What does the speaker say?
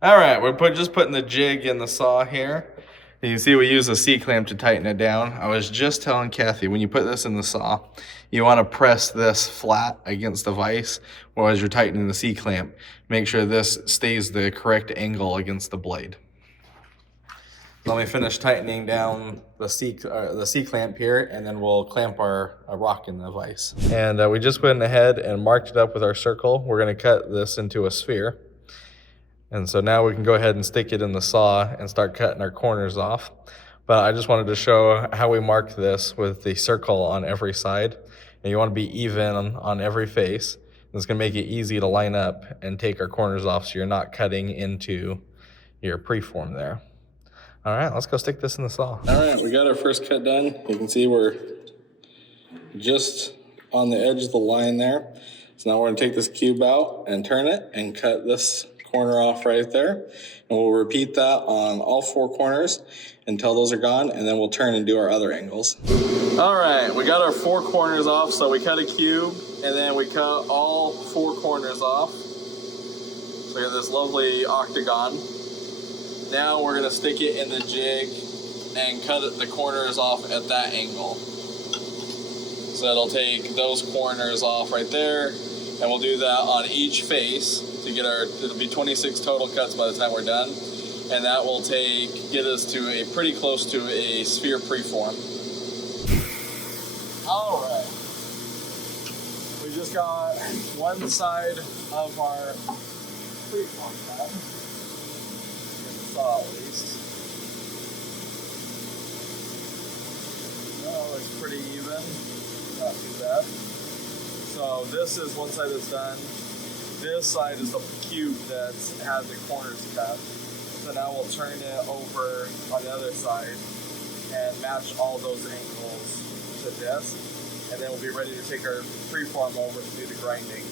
All right, we're just putting the jig in the saw here. You can see we use a C-clamp to tighten it down. I was just telling Kathy, when you put this in the saw, you want to press this flat against the vise, or as you're tightening the C-clamp, make sure this stays the correct angle against the blade. Let me finish tightening down the C-clamp here, and then we'll clamp our rock in the vise. And we just went ahead and marked it up with our circle. We're going to cut this into a sphere. And so now we can go ahead and stick it in the saw and start cutting our corners off. But I just wanted to show how we mark this with the circle on every side. And you want to be even on every face. It's going to make it easy to line up and take our corners off so you're not cutting into your preform there. All right, let's go stick this in the saw. All right, we got our first cut done. You can see we're just on the edge of the line there. So now we're gonna take this cube out and turn it and cut this corner off right there. And we'll repeat that on all four corners until those are gone, and then we'll turn and do our other angles. All right, we got our four corners off, so we cut a cube and then we cut all four corners off. So we got this lovely octagon. Now we're gonna stick it in the jig and cut the corners off at that angle. So it'll take those corners off right there, and we'll do that on each face to get it'll be 26 total cuts by the time we're done. And that will get us to pretty close to a sphere preform. All right. We just got one side of our preform cut. At least. Oh, it's pretty even. Not too bad. So this is one side that's done. This side is the cube that has the corners cut. So now we'll turn it over on the other side and match all those angles to this. And then we'll be ready to take our preform over to do the grinding.